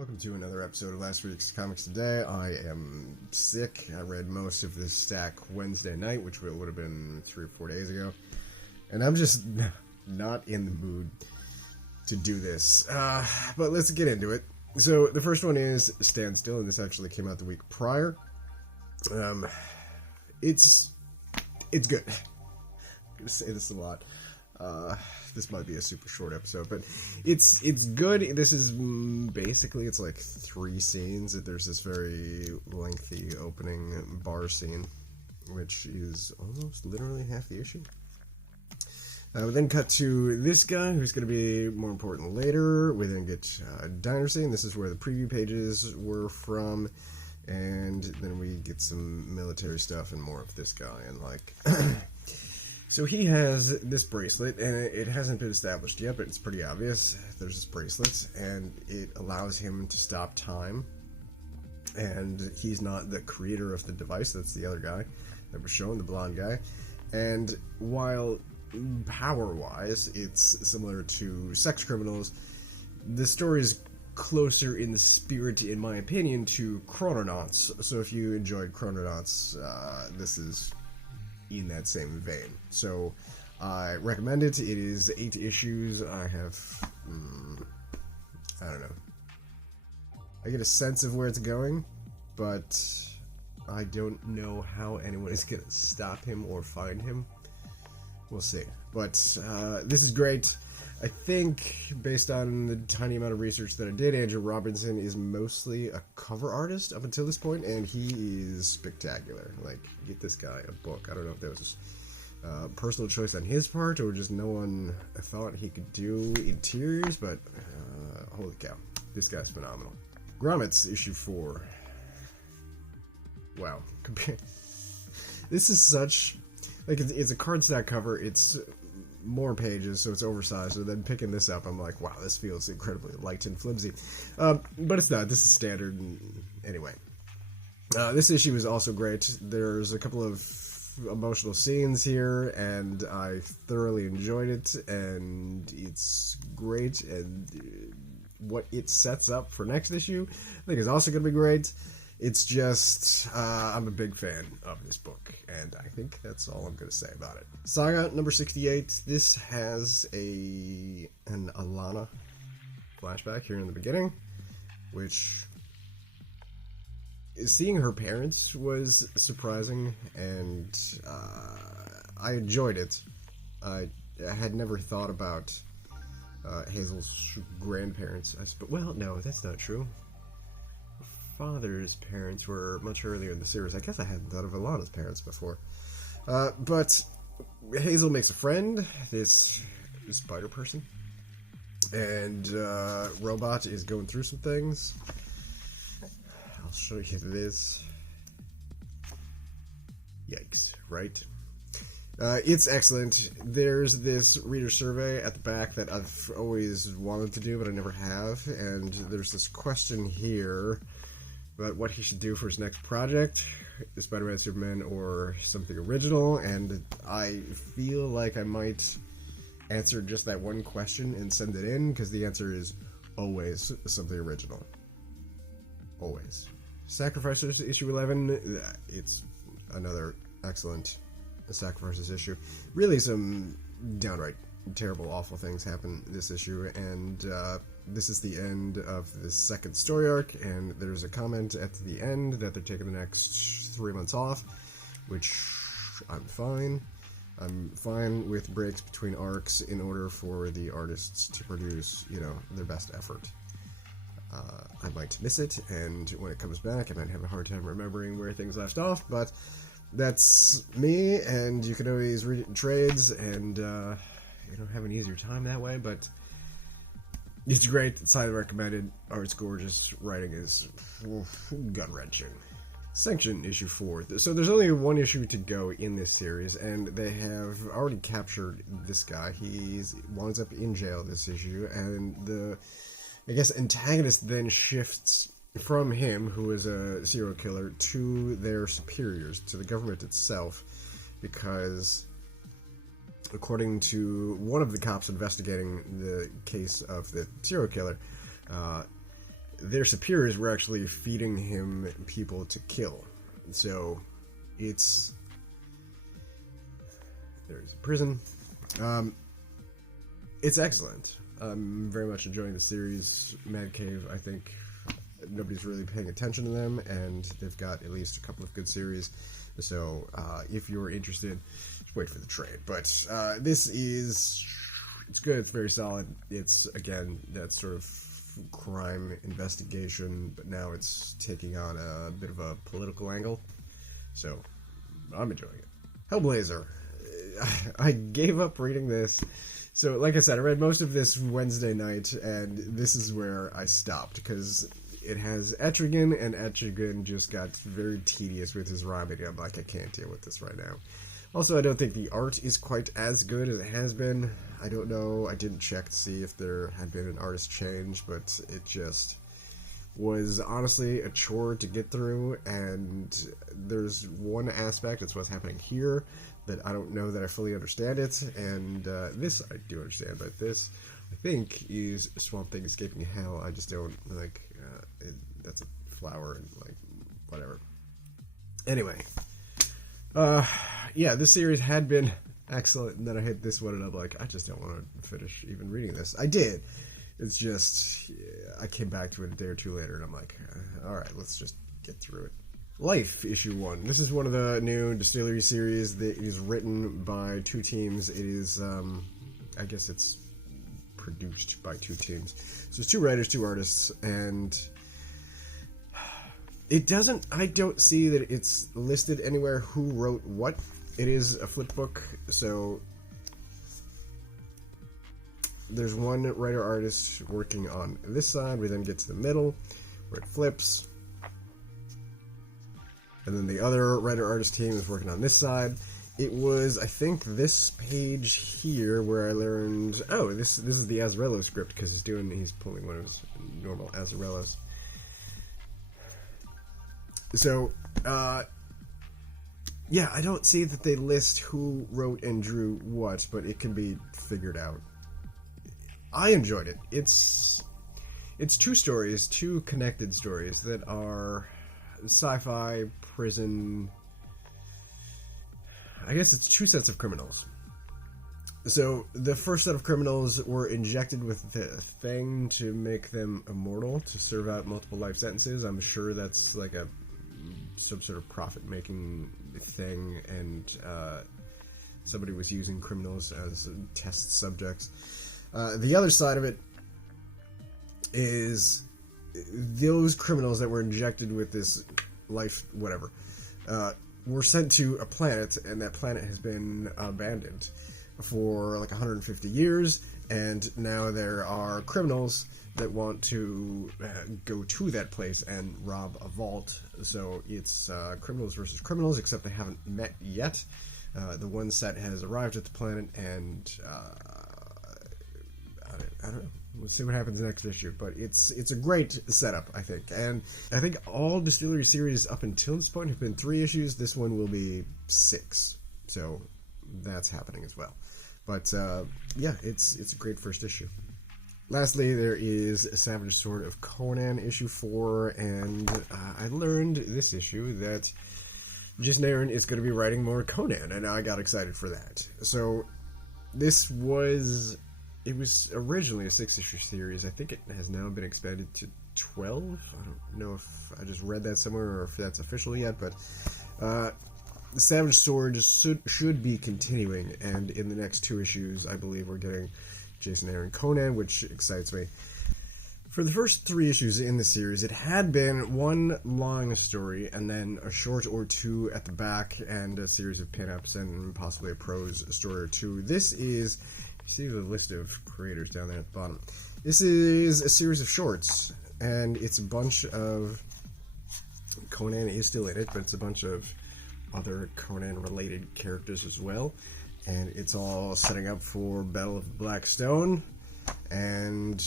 Welcome to another episode of last week's Comics Today. I am sick. I read most of this stack Wednesday night, which would have been 3 or 4 days ago. And I'm just not in the mood to do this. But let's get into it. So the first one is Standstill, and this actually came out the week prior. It's good. I'm going to say this a lot. This might be a super short episode, but it's good. This is basically, it's like 3 scenes. There's this very lengthy opening bar scene, which is almost literally half the issue. We then cut to this guy, who's going to be more important later. We then get a diner scene. This is where the preview pages were from. And then we get some military stuff and more of this guy. And like... So he has this bracelet, and it hasn't been established yet, but it's pretty obvious. There's this bracelet, and it allows him to stop time. And he's not the creator of the device. That's the other guy that was shown, the blonde guy. And while power-wise, it's similar to sex criminals, the story is closer in the spirit, in my opinion, to Chrononauts. So if you enjoyed Chrononauts, this is in that same vein. So I recommend it. It is 8 issues. I have I don't know, I get a sense of where it's going, but I don't know how anyone is gonna stop him or find him. We'll see. But this is great. I think, based on the tiny amount of research that I did, Andrew Robinson is mostly a cover artist up until this point, and he is spectacular. Like, get this guy a book. I don't know if that was a personal choice on his part, or just no one thought he could do interiors, but holy cow, this guy's phenomenal. Grommets, issue 4. Wow. This is such... like, it's a cardstock cover, it's more pages, so it's oversized, so then picking this up, I'm like, wow, this feels incredibly light and flimsy. But it's not. This is standard. Anyway. This issue is also great. There's a couple of emotional scenes here, and I thoroughly enjoyed it, and it's great, and what it sets up for next issue, I think is also going to be great. It's just, I'm a big fan of this book, and I think that's all I'm going to say about it. Saga number 68. This has an Alana flashback here in the beginning, which, seeing her parents was surprising, and I enjoyed it. I had never thought about Hazel's grandparents. Well, no, that's not true. Father's parents were much earlier in the series. I guess I hadn't thought of Alana's parents before. But Hazel makes a friend, this spider person, and Robot is going through some things. I'll show you this. Yikes, right? It's excellent. There's this reader survey at the back that I've always wanted to do, but I never have, and there's this question here about what he should do for his next project, Spider-Man, Superman, or something original, and I feel like I might answer just that one question and send it in, because the answer is always something original. Always. Sacrificers, issue 11, it's another excellent Sacrificers issue. Really some downright terrible, awful things happen this issue, and this is the end of the second story arc, and there's a comment at the end that they're taking the next 3 months off, which I'm fine. I'm fine with breaks between arcs in order for the artists to produce, you know, their best effort. I might miss it, and when it comes back, I might have a hard time remembering where things left off, but that's me, and you can always read it in trades, and you know, have an easier time that way, but it's great. It's highly recommended. Art's gorgeous. Writing is gut-wrenching. Sanction, issue 4. So there's only 1 issue to go in this series, and they have already captured this guy. He winds up in jail this issue, and the, I guess, antagonist then shifts from him, who is a serial killer, to their superiors, to the government itself, because according to one of the cops investigating the case of the serial killer, their superiors were actually feeding him people to kill. So it's... There's a prison. It's excellent. I'm very much enjoying the series. Mad Cave, I think nobody's really paying attention to them, and they've got at least a couple of good series. So if you're interested, just wait for the trade. But this is... It's good. It's very solid. It's, again, that sort of crime investigation, but now it's taking on a bit of a political angle. So I'm enjoying it. Hellblazer. I gave up reading this. So, like I said, I read most of this Wednesday night, and this is where I stopped, because it has Etrigan, and Etrigan just got very tedious with his rhyming. I'm like, I can't deal with this right now. Also, I don't think the art is quite as good as it has been. I don't know. I didn't check to see if there had been an artist change, but it just was honestly a chore to get through, and there's one aspect, it's what's happening here, that I don't know that I fully understand it, and this I do understand, but this, I think, is Swamp Thing escaping hell. I just don't, like, that's a flower, and, like, whatever. Anyway, yeah, this series had been excellent, and then I hit this one, and I'm like, I just don't want to finish even reading this. I did. It's just, I came back to it a day or two later, and I'm like, alright, let's just get through it. Life, issue 1. This is one of the new DSTLRY series that is written by 2 teams. It is, I guess it's produced by 2 teams. So it's 2 writers, 2 artists, and it doesn't, I don't see that it's listed anywhere who wrote what. It is a flip book, so there's one writer-artist working on this side. We then get to the middle, where it flips. And then the other writer-artist team is working on this side. It was, I think, this page here where I learned... Oh, this is the Azzarello script, because he's pulling one of his normal Azzarellos. So, yeah, I don't see that they list who wrote and drew what, but it can be figured out. I enjoyed it. It's 2 stories, 2 connected stories that are sci-fi, prison... I guess it's 2 sets of criminals. So, the first set of criminals were injected with the thing to make them immortal, to serve out multiple life sentences. I'm sure that's like some sort of profit-making thing, and somebody was using criminals as test subjects. The other side of it is those criminals that were injected with this life, whatever, were sent to a planet, and that planet has been abandoned for like 150 years, and now there are criminals that want to go to that place and rob a vault. So it's criminals versus criminals, except they haven't met yet. The one set has arrived at the planet, and I don't know. We'll see what happens next issue, but it's a great setup, I think. And I think all DSTLRY series up until this point have been 3 issues. This one will be 6, so that's happening as well. But yeah, it's a great first issue. Lastly, there is A Savage Sword of Conan, issue 4, and I learned this issue that Jason Aaron is going to be writing more Conan, and I got excited for that. So this was... It was originally a 6-issue series. I think it has now been expanded to 12. I don't know if I just read that somewhere or if that's official yet, but the Savage Sword should be continuing, and in the next 2 issues, I believe we're getting Jason Aaron Conan, which excites me. For the first 3 issues in the series, it had been one long story, and then a short or 2 at the back, and a series of pinups, and possibly a prose story or 2. This is... See the list of creators down there at the bottom. This is a series of shorts, and it's a bunch of... Conan is still in it, but it's a bunch of other Conan-related characters as well. And it's all setting up for Battle of the Black Stone, and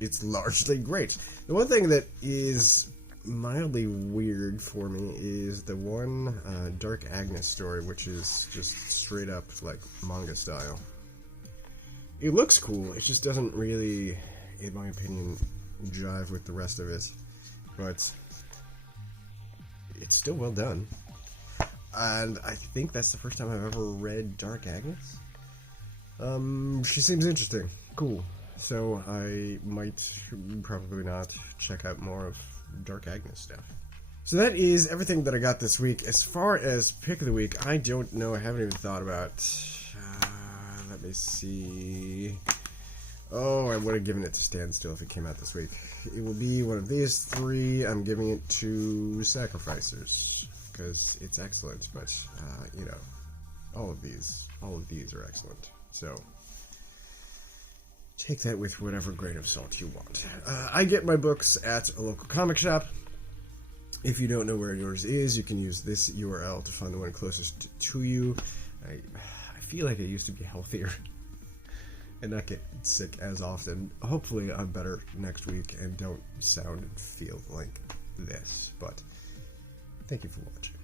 it's largely great. The one thing that is mildly weird for me is the one Dark Agnes story, which is just straight up like manga style. It looks cool, it just doesn't really, in my opinion, jive with the rest of it, but it's still well done. And I think that's the first time I've ever read Dark Agnes. She seems interesting. Cool. So I might probably not check out more of Dark Agnes stuff. So that is everything that I got this week. As far as pick of the week, I don't know. I haven't even thought about... let me see... Oh, I would have given it to Standstill if it came out this week. It will be one of these three. I'm giving it to Sacrificers, because it's excellent, but, you know, all of these are excellent. So, take that with whatever grain of salt you want. I get my books at a local comic shop. If you don't know where yours is, you can use this URL to find the one closest to you. I feel like I used to be healthier and not get sick as often. Hopefully I'm better next week and don't sound and feel like this. But thank you for watching.